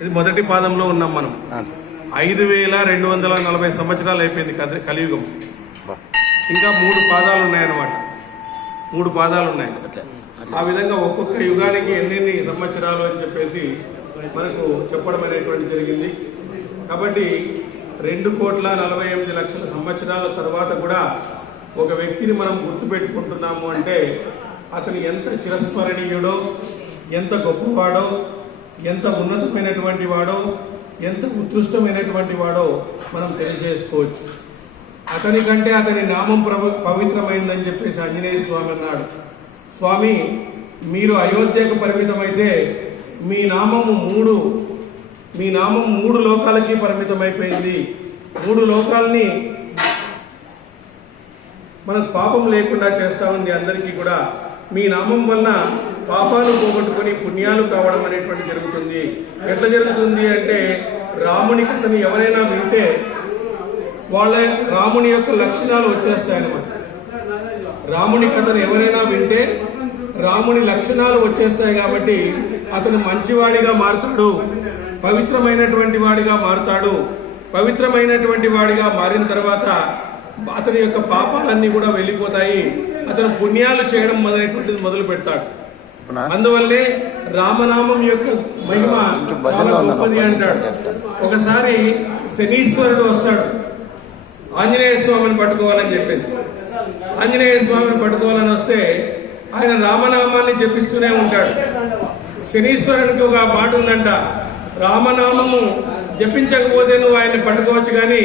ఇది మొదటి పాదంలో ఉన్నాం మనం. 5240 సంవత్సరాలు అయిపోయింది కలియుగం. ఇంకా 3 పాదాలు ఉన్నాయన్నమాట. 3 పాదాలు ఉన్నాయి. ఆ విధంగా ఒక్కొక్క యుగానికి ఎన్నెన్ని సంవత్సరాలు అని చెప్పేసి మనకు చెప్పడం అనేటువంటి జరిగింది. కాబట్టి 2,48,00,000 సంవత్సరాల తర్వాత కూడా ఒక వ్యక్తిని మనం గుర్తుపెట్టుకుంటున్నాము అంటే అతను ఎంత చిరస్మరణీయుడో, ఎంత గొప్పవాడో, ఎంత ఉన్నతమైనటువంటి వాడో, ఎంత ఉత్కృష్టమైనటువంటి వాడో మనం తెలియజేసుకోవచ్చు. అతని కంటే అతని నామం పవిత్రమైందని చెప్పేసి ఆంజనేయ స్వామి అన్నాడు. స్వామి, మీరు అయోధ్యకు పరిమితమైతే మీ నామం 3 లోకాలకి పరిమితమైపోయింది. 3 లోకాలని మనకు పాపం లేకుండా చేస్తా ఉంది. అందరికీ కూడా మీ నామం వలన పాపాలు పోగొట్టుకుని పుణ్యాలు కావడం అనేటువంటి జరుగుతుంది. ఎట్లా జరుగుతుంది అంటే రాముని కథను ఎవరైనా వింటే వాళ్ళ రాముని యొక్క లక్షణాలు వచ్చేస్తాయన్నమాట. రాముని కథను ఎవరైనా వింటే రాముని లక్షణాలు వచ్చేస్తాయి. కాబట్టి అతను మంచివాడిగా మారుతాడు, పవిత్రమైనటువంటి వాడిగా మారుతాడు. పవిత్రమైనటువంటి వాడిగా మారిన తర్వాత అతని యొక్క పాపాలన్నీ కూడా వెళ్ళిపోతాయి. అతను పుణ్యాలు చేయడం అనేటువంటిది మొదలు పెడతాడు. అందువల్లే రామనామం యొక్క మహిమ చాలా గొప్పది అంటాడు. ఒకసారి శనీశ్వరుడు వస్తాడు ఆంజనేయ స్వామిని పట్టుకోవాలని చెప్పేసి. ఆంజనేయ స్వామిని పట్టుకోవాలని వస్తే ఆయన రామనామాన్ని జపిస్తూనే ఉంటాడు. శనీశ్వరునికి ఒక మాట ఉందంట, రామనామము జపించకపోతే నువ్వు ఆయన్ని పట్టుకోవచ్చు, కానీ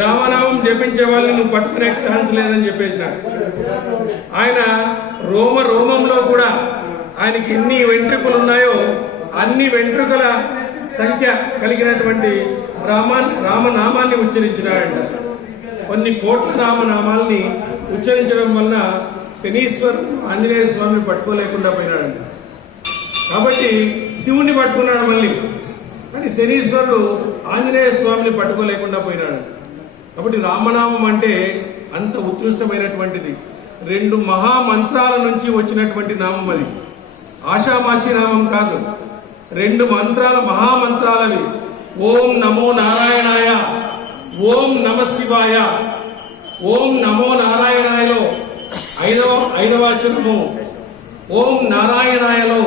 రామనామం జపించే వాళ్ళని నువ్వు పట్టుకునే ఛాన్స్ లేదని చెప్పేసినాడు. ఆయన రోమంలో కూడా ఆయనకి ఎన్ని వెంట్రుకలు ఉన్నాయో అన్ని వెంట్రుకల సంఖ్య కలిగినటువంటి రామనామాన్ని ఉచ్చరించినాడంట. కొన్ని కోట్ల రామనామాల్ని ఉచ్చరించడం వలన శనీశ్వరుడు ఆంజనేయ స్వామిని పట్టుకోలేకుండా పోయినాడంట. కాబట్టి శివుని పట్టుకున్నాడు మళ్ళీ, కానీ శనీశ్వరుడు ఆంజనేయ స్వామిని పట్టుకోలేకుండా పోయినాడు. కాబట్టి రామనామం అంటే అంత ఉత్కృష్టమైనటువంటిది. 2 మహామంత్రాల నుంచి వచ్చినటువంటి నామం అది. ఆషామాషి నామం కాదు, 2 మంత్రాల మహామంత్రాలవి. ఓం నమో నారాయణాయ, ఓం నమ శివాయ. ఓం నమో నారాయణాయలో 5వ అక్షరము, ఓం నారాయణాయలో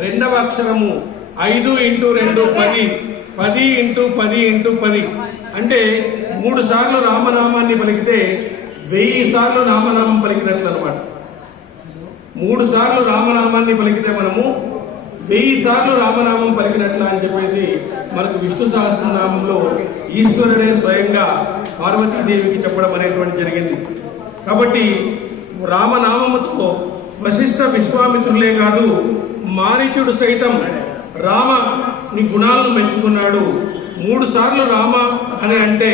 2వ అక్షరము. 5 × 2 10, 10 × 10 × 10 అంటే 3 సార్లు రామనామాన్ని పలికితే 1000 సార్లు రామనామం పలికినట్లు అనమాట. 3 సార్లు రామనామాన్ని పలికితే మనము 1000 సార్లు రామనామం పలికినట్ల అని చెప్పేసి మనకు విష్ణు సహస్రనామంలో ఈశ్వరుడే స్వయంగా పార్వతీదేవికి చెప్పడం అనేటువంటి జరిగింది. కాబట్టి రామనామముతో వశిష్ఠ విశ్వామిత్రులే కాదు, మారీచుడు సైతం రామని గుణాలను మెచ్చుకున్నాడు. 3 సార్లు రామ అని అంటే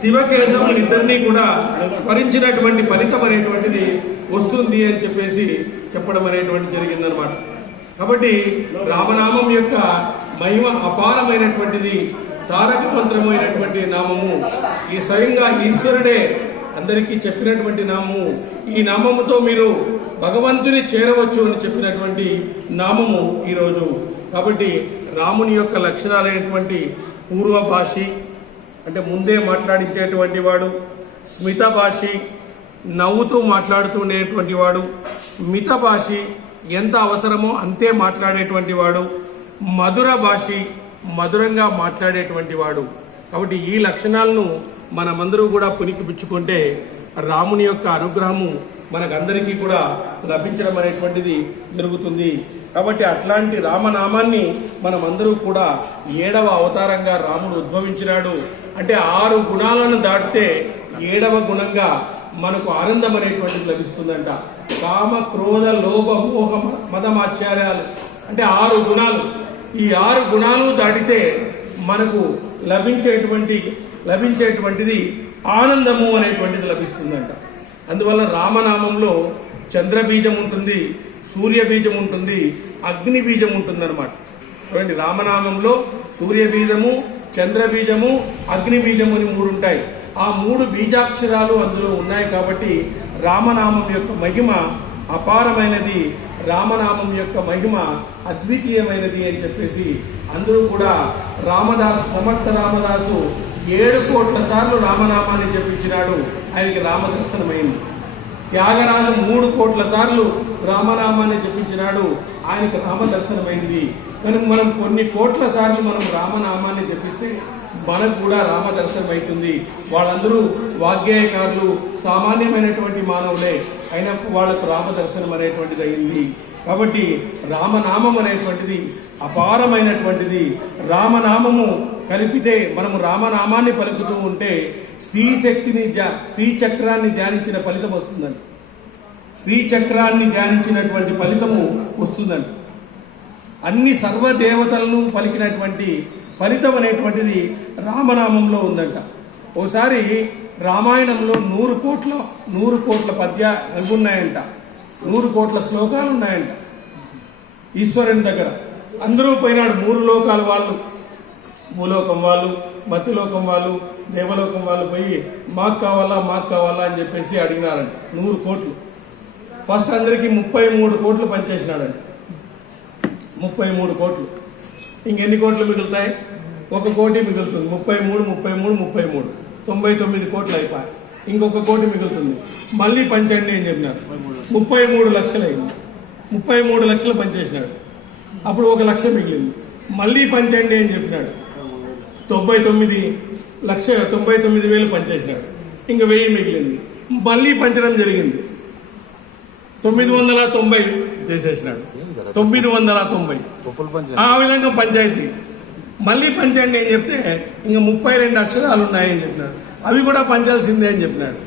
శివకేశవులిద్దరినీ కూడా స్మరించినటువంటి ఫలితం అనేటువంటిది వస్తుంది అని చెప్పేసి చెప్పడం అనేటువంటి జరిగిందనమాట. కాబట్టి రామనామం యొక్క మహిమ అపారమైనటువంటిది, తారక మంత్రమైనటువంటి నామము. ఈ స్వయంగా ఈశ్వరుడే అందరికీ చెప్పినటువంటి నామము. ఈ నామముతో మీరు భగవంతుని చేరవచ్చు అని చెప్పినటువంటి నామము ఈరోజు. కాబట్టి రాముని యొక్క లక్షణాలైనటువంటి పూర్వభాషి అంటే ముందే మాట్లాడించేటువంటి వాడు, స్మిత భాషి నవ్వుతూ మాట్లాడుతూ ఉండేటువంటి వాడు, మిత భాషి ఎంత అవసరమో అంతే మాట్లాడేటువంటి వాడు, మధుర భాషి మధురంగా మాట్లాడేటువంటి వాడు. కాబట్టి ఈ లక్షణాలను మనమందరూ కూడా పుణికిపుచ్చుకుంటే రాముని యొక్క అనుగ్రహము మనకందరికీ కూడా లభించడం అనేటువంటిది జరుగుతుంది. కాబట్టి అట్లాంటి రామనామాన్ని మనమందరూ కూడా 7వ అవతారంగా రాముడు ఉద్భవించినాడు. అంటే 6 గుణాలను దాటితే 7వ గుణంగా మనకు ఆనందం అనేటువంటిది లభిస్తుందంట. కామ క్రోధ లోభ మోహ మదమాచార్యాలు అంటే 6 గుణాలు. ఈ 6 గుణాలు దాటితే మనకు లభించేటువంటిది ఆనందము అనేటువంటిది లభిస్తుందంట. అందువల్ల రామనామంలో చంద్రబీజం ఉంటుంది, సూర్యబీజం ఉంటుంది, అగ్ని బీజం ఉంటుంది అనమాట. చూడండి, రామనామంలో సూర్యబీజము, చంద్రబీజము, అగ్ని బీజము అని 3 ఉంటాయి. ఆ 3 బీజాక్షరాలు అందులో ఉన్నాయి. కాబట్టి రామనామం యొక్క మహిమ అపారమైనది. రామనామం యొక్క మహిమ అద్వితీయమైనది అని చెప్పేసి అందరూ కూడా రామదాసు, సమర్థ రామదాసు 7 కోట్ల సార్లు రామనామాన్ని జపించినాడు, ఆయనకి రామదర్శనమైంది. త్యాగరాజు 3 కోట్ల సార్లు రామనామాన్ని జపించినాడు, ఆయనకు రామదర్శనమైంది. కనుక మనం కొన్ని కోట్ల సార్లు మనం రామనామాన్ని జపిస్తే మనకు కూడా రామదర్శనం అవుతుంది. వాళ్ళందరూ వాగ్గేయకారులు, సామాన్యమైనటువంటి మానవులే, అయినప్పుడు వాళ్ళకు రామదర్శనం అనేటువంటిది అయింది. కాబట్టి రామనామం అనేటువంటిది అపారమైనటువంటిది. రామనామము కలిపితే మనము రామనామాన్ని పలుకుతూ ఉంటే శ్రీచక్రాన్ని ధ్యానించిన ఫలితం వస్తుందండి. శ్రీచక్రాన్ని ధ్యానించినటువంటి ఫలితము వస్తుందండి. అన్ని సర్వదేవతలను పలికినటువంటి ఫలితం అనేటువంటిది రామనామంలో ఉందంట. ఓసారి రామాయణంలో 100 కోట్ల పద్యాలు ఉన్నాయంట, 100 కోట్ల శ్లోకాలు ఉన్నాయంట ఈశ్వరుని దగ్గర. అందరూ పోయినాడు, 3 లోకాల వాళ్ళు, భూలోకం వాళ్ళు, మధ్యలోకం వాళ్ళు, దేవలోకం వాళ్ళు పోయి మాకు కావాలా అని చెప్పేసి అడిగినారంట. 100 కోట్లు. ఫస్ట్ అందరికి 33 కోట్లు పనిచేసినాడంట. 33 కోట్లు. ఇంకెన్ని కోట్లు మిగులుతాయి? 1 కోటి మిగులుతుంది. 33 99 కోట్లు అయిపోయి ఇంకొక కోటి మిగులుతుంది. మళ్ళీ పంచండి అని చెప్పినారు. 33 లక్షలు అయింది. 33 లక్షలు పనిచేసినాడు. అప్పుడు 1 లక్ష మిగిలింది. మళ్ళీ పంచండి అని చెప్పినాడు. 99,00,99,000 పనిచేసినాడు. ఇంకా 1000 మిగిలింది. మళ్ళీ పంచడం జరిగింది. 990 చేసేసినాడు. 990 ఆ విధంగా పంచాయతీ. మళ్ళీ పంచండి అని చెప్తే ఇంకా 32 అక్షరాలు ఉన్నాయని చెప్పినాడు. అవి కూడా పంచాల్సిందే అని చెప్పినాడు.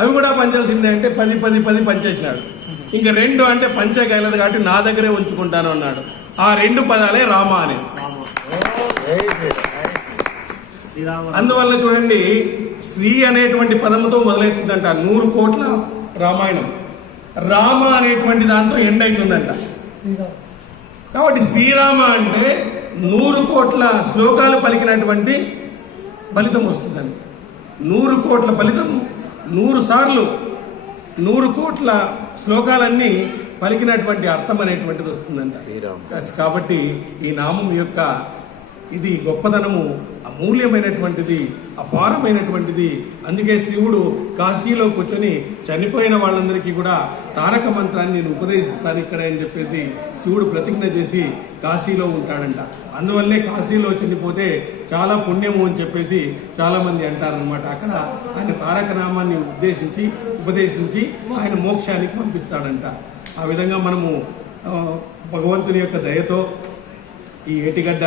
అవి కూడా పంచాల్సిందే అంటే 10 పంచేసినాడు. ఇంకా 2 అంటే పంచగలదు కాబట్టి నా దగ్గరే ఉంచుకుంటాను అన్నాడు. ఆ 2 పదాలే రామ అనేది. అందువల్ల చూడండి, శ్రీ అనేటువంటి పదముతో మొదలవుతుందంట 100 కోట్ల రామాయణం. రామ అనేటువంటి దాంతో ఎండ్ అవుతుందంట. కాబట్టి శ్రీరామ అంటే 100 కోట్ల శ్లోకాలు పలికినటువంటి ఫలితం వస్తుందండి. 100 కోట్ల ఫలితము 100 సార్లు 100 కోట్ల శ్లోకాలన్నీ పలికినటువంటి అర్థం అనేటువంటిది వస్తుందంట. కాబట్టి ఈ నామం యొక్క ఇది గొప్పతనము అమూల్యమైనటువంటిది, అపారమైనటువంటిది. అందుకే శివుడు కాశీలో కూర్చొని చనిపోయిన వాళ్ళందరికీ కూడా తారక మంత్రాన్ని నేను ఉపదేశిస్తాను ఇక్కడ అని చెప్పేసి శివుడు ప్రతిజ్ఞ చేసి కాశీలో ఉంటాడంట. అందువల్లే కాశీలో చనిపోతే చాలా పుణ్యము అని చెప్పేసి చాలా మంది అంటారనమాట. అక్కడ ఆయన తారక నామాన్ని ఉపదేశించి ఆయన మోక్షానికి పంపిస్తాడంట. ఆ విధంగా మనము భగవంతుని యొక్క దయతో ఈ ఏటిగడ్డ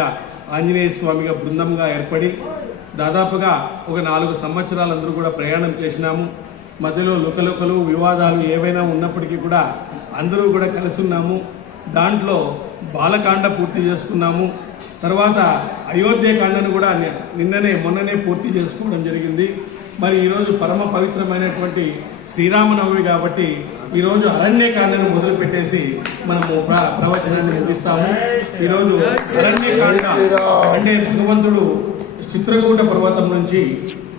ఆంజనేయ స్వామిగా బృందంగా ఏర్పడి దాదాపుగా ఒక 4 సంవత్సరాలు అందరూ కూడా ప్రయాణం చేసినాము. మధ్యలో లుకలుకలు వివాదాలు ఏవైనా ఉన్నప్పటికీ కూడా అందరూ కూడా కలిసి ఉన్నాము. దాంట్లో బాలకాండ పూర్తి చేసుకున్నాము. తర్వాత అయోధ్యకాండను కూడా మొన్ననే పూర్తి చేసుకోవడం జరిగింది. మరి ఈరోజు పరమ పవిత్రమైనటువంటి శ్రీరామనవమి కాబట్టి ఈరోజు అరణ్యకాండను మొదలుపెట్టేసి మనము ప్రవచనాన్ని ముగిస్తాము. ఈరోజు అరణ్యకాండ అంటే భగవంతుడు చిత్రకూట పర్వతం నుంచి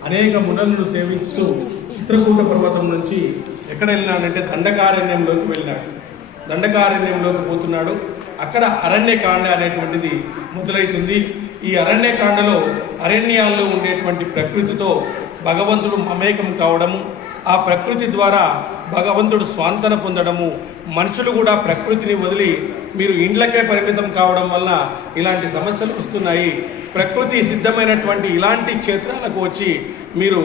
అనేక మునులను సేవిస్తూ చిత్రకూట పర్వతం నుంచి ఎక్కడ వెళ్ళినాడంటే దండకారణ్యంలోకి వెళ్ళినాడు. దండకారణ్యంలోకి పోతున్నాడు. అక్కడ అరణ్యకాండ అనేటువంటిది మొదలవుతుంది. ఈ అరణ్యకాండలో అరణ్యాల్లో ఉండేటువంటి ప్రకృతితో భగవంతుడు మమేకం కావడము, ఆ ప్రకృతి ద్వారా భగవంతుడు స్వాంతన పొందడము, మనుషులు కూడా ప్రకృతిని వదిలి మీరు ఇండ్లకే పరిమితం కావడం వల్ల ఇలాంటి సమస్యలు వస్తున్నాయి. ప్రకృతి సిద్ధమైనటువంటి ఇలాంటి క్షేత్రాలకు వచ్చి మీరు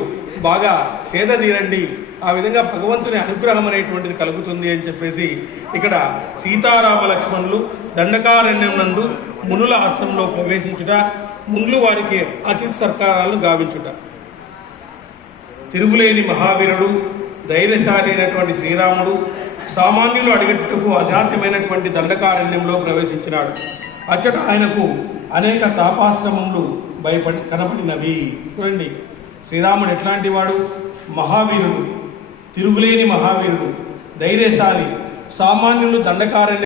బాగా సేద తీరండి, ఆ విధంగా భగవంతుని అనుగ్రహం అనేటువంటిది కలుగుతుంది అని చెప్పేసి ఇక్కడ సీతారామ లక్ష్మణులు దండకారణ్యం నందు మునుల హస్తంలో ప్రవేశించుట, మునులు వారికి అతిథి సత్కారాలను గావించుట. తిరుగులేని మహావీరుడు, ధైర్యశాలి అయినటువంటి శ్రీరాముడు సామాన్యులు అడిగేటకు అజాత్యమైనటువంటి దండకారణ్యంలో ప్రవేశించినాడు. అచ్చట ఆయనకు అనేక తాపాశ్రమములు కనబడినవి. చూడండి, శ్రీరాముడు ఎట్లాంటి వాడు? మహావీరుడు, తిరుగులేని మహావీరుడు, ధైర్యశాలి, సామాన్యులు దండకారణ్యం